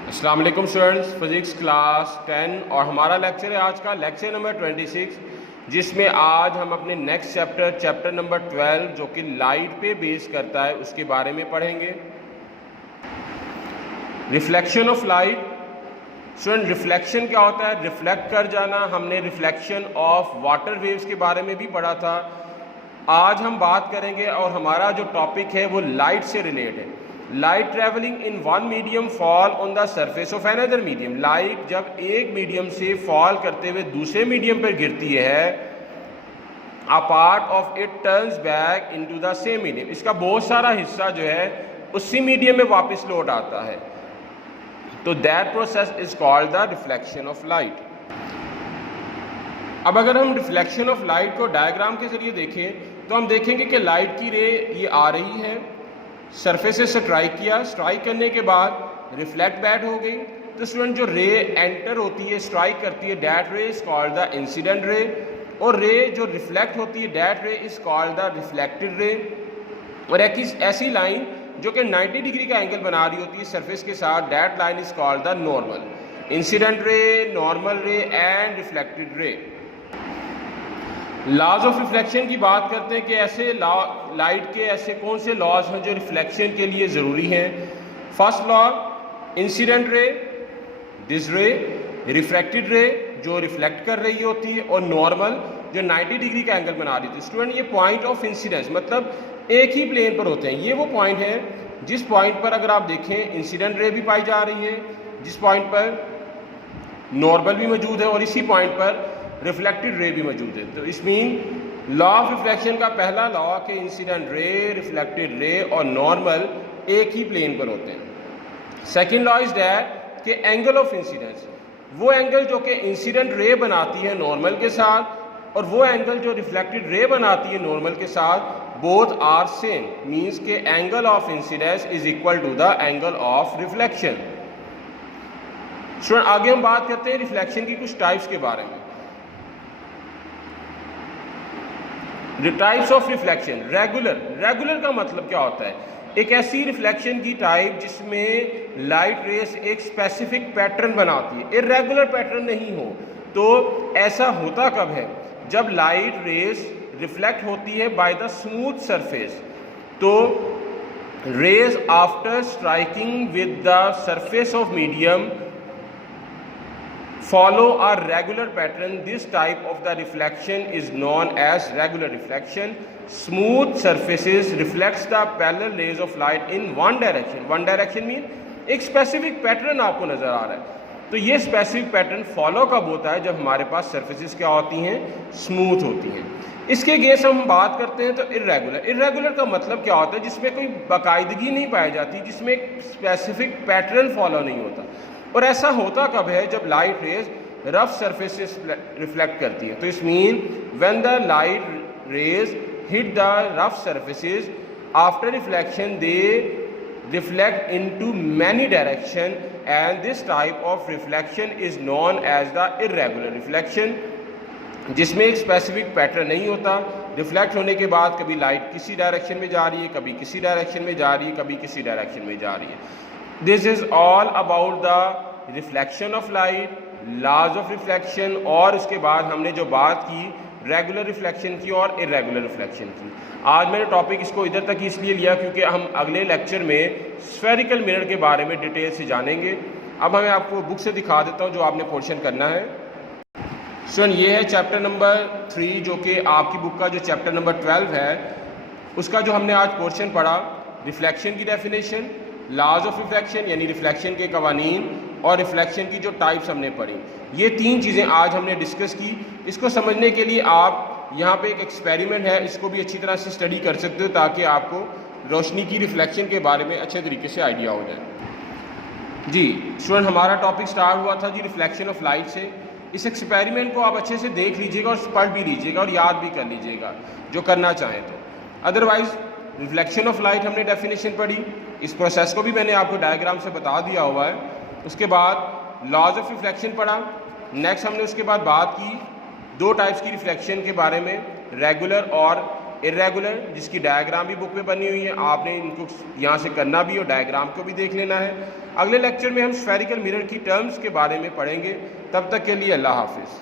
अस्सलाम वालेकुम students, physics class 10 और हमारा लेक्चर है आज का लेक्चर नंबर 26, जिसमें आज हम अपने नेक्स्ट चैप्टर नंबर 12 जो कि लाइट पे बेस करता है उसके बारे में पढ़ेंगे। Reflection of light. Student, reflection क्या होता है? रिफ्लेक्ट कर जाना। हमने रिफ्लेक्शन ऑफ वाटर वेव्स के बारे में भी पढ़ा था। आज हम बात करेंगे और हमारा जो टॉपिक है वो लाइट से रिलेट है। Light travelling in one medium fall on the surface of another medium. Light जब एक मीडियम से फॉल करते हुए दूसरे मीडियम पर गिरती है, a part of it turns back into the same medium. इसका बहुत सारा हिस्सा जो है उसी मीडियम में वापस लौट आता है, तो that process is called the reflection of light. अब अगर हम रिफ्लेक्शन ऑफ लाइट को डायग्राम के जरिए देखें तो हम देखेंगे कि लाइट की रे ये आ रही है, सरफेस से स्ट्राइक किया, स्ट्राइक करने के बाद रिफ्लेक्ट बैक हो गई। तो स्टूडेंट, जो रे एंटर होती है, स्ट्राइक करती है, दैट रे is called the incident ray, और रे जो रिफ्लेक्ट होती है, दैट रे is called the reflected ray. और एक ऐसी लाइन जो कि 90 डिग्री का एंगल बना रही होती है सरफेस के साथ, that line is called the normal. Incident ray, normal ray and reflected ray. Laws of reflection की बात करते हैं कि ऐसे लाइट के ऐसे कौन से लॉज हैं जो रिफ्लेक्शन के लिए ज़रूरी हैं। First law, incident ray, this रे, रिफ्रैक्टेड रे जो रिफ्लेक्ट कर रही होती है, और नॉर्मल जो 90 डिग्री का एंगल बना रही थी। स्टूडेंट, ये पॉइंट ऑफ इंसिडेंस मतलब एक ही प्लेन पर होते हैं। ये वो पॉइंट है जिस पॉइंट पर अगर आप देखें इंसिडेंट रे भी पाई जा रही है, जिस पॉइंट पर नॉर्मल भी मौजूद है, और इसी पॉइंट पर रिफ्लेक्टेड रे भी मौजूद है। तो इस मीन लॉ ऑफ रिफ्लेक्शन का पहला लॉ कि इंसिडेंट रे, रिफ्लेक्टेड रे और नॉर्मल एक ही प्लेन पर होते हैं। सेकंड लॉ इज दैट कि एंगल ऑफ इंसिडेंस, वो एंगल जो कि इंसिडेंट रे बनाती है नॉर्मल के साथ, और वो एंगल जो रिफ्लेक्टेड रे बनाती है नॉर्मल के साथ, बोथ आर सेम, मीन्स के angle of incidence is equal to the angle of reflection. Student, आगे हम बात करते हैं रिफ्लेक्शन की कुछ टाइप्स के बारे में। Types of reflection. रेगुलर का मतलब क्या होता है? एक ऐसी रिफ्लेक्शन की टाइप जिसमें लाइट रेस एक स्पेसिफिक पैटर्न बनाती है, इर्रेगुलर पैटर्न नहीं हो। तो ऐसा होता कब है? जब लाइट रेस रिफ्लेक्ट होती है बाय द स्मूथ सरफेस। तो rays after striking with the surface of medium follow a regular pattern. This type of the reflection is known as regular reflection. Smooth surfaces reflects the parallel rays of light in one direction. One direction mean एक specific pattern आपको नजर आ रहा है। तो ये specific pattern follow कब होता है? जब हमारे पास surfaces क्या होती हैं? smooth होती हैं। इसके अगेंस्ट हम बात करते हैं तो इर्रेगुलर का मतलब क्या होता है? जिसमें कोई बाकायदगी नहीं पाई जाती, जिसमें एक स्पेसिफिक पैटर्न फॉलो नहीं होता। और ऐसा होता कब है? जब लाइट रेज रफ सरफेस से रिफ्लेक्ट करती है। तो इस mean when the light rays hit the rough surfaces after reflection they reflect into many direction, and this type of reflection is known as the irregular reflection, जिसमें एक specific pattern नहीं होता। Reflect होने के बाद कभी लाइट किसी direction में जा रही है, कभी किसी डायरेक्शन में जा रही है, कभी किसी डायरेक्शन में जा रही है। This is all about the reflection of light, laws of reflection. और उसके बाद हमने जो बात की रेगुलर रिफ्लेक्शन की और इर्रेगुलर रिफ्लेक्शन की। आज मैंने टॉपिक इसको इधर तक इसलिए लिया क्योंकि हम अगले लेक्चर में स्फेरिकल मिरर के बारे में डिटेल से जानेंगे। अब मैं आपको बुक से दिखा देता हूँ जो आपने पोर्शन करना है। स्टूडेंट, ये है चैप्टर नंबर 3 जो कि आपकी बुक का जो चैप्टर नंबर 12 है उसका जो हमने आज पोर्शन पढ़ा, रिफ्लेक्शन की डेफिनेशन, लॉज ऑफ रिफ्लेक्शन यानी रिफ्लेक्शन के कवानीन, और रिफ्लेक्शन की जो टाइप्स हमने पढ़ी। ये 3 चीज़ें आज हमने डिस्कस की। इसको समझने के लिए आप यहाँ पे एक एक्सपेरिमेंट है, इसको भी अच्छी तरह से स्टडी कर सकते हो ताकि आपको रोशनी की रिफ्लेक्शन के बारे में अच्छे तरीके से आइडिया हो जाए। जी स्टूडेंट, हमारा टॉपिक स्टार्ट हुआ था जी रिफ्लेक्शन ऑफ लाइट से। इस एक्सपेरिमेंट को आप अच्छे से देख लीजिएगा और पढ़ भी लीजिएगा और याद भी कर लीजिएगा जो करना चाहें तो। अदरवाइज रिफ्लेक्शन ऑफ लाइट हमने डेफिनेशन पढ़ी, इस प्रोसेस को भी मैंने आपको डायग्राम से बता दिया हुआ है। उसके बाद लॉज ऑफ रिफ्लेक्शन पढ़ा। नेक्स्ट हमने उसके बाद बात की 2 टाइप्स की रिफ्लेक्शन के बारे में, रेगुलर और इरेगुलर, जिसकी डायग्राम भी बुक में बनी हुई है, आपने इनको यहाँ से करना भी और डायग्राम को भी देख लेना है। अगले लेक्चर में हम स्फेरिकल मिरर की टर्म्स के बारे में पढ़ेंगे। तब तक के लिए अल्लाह हाफिज़।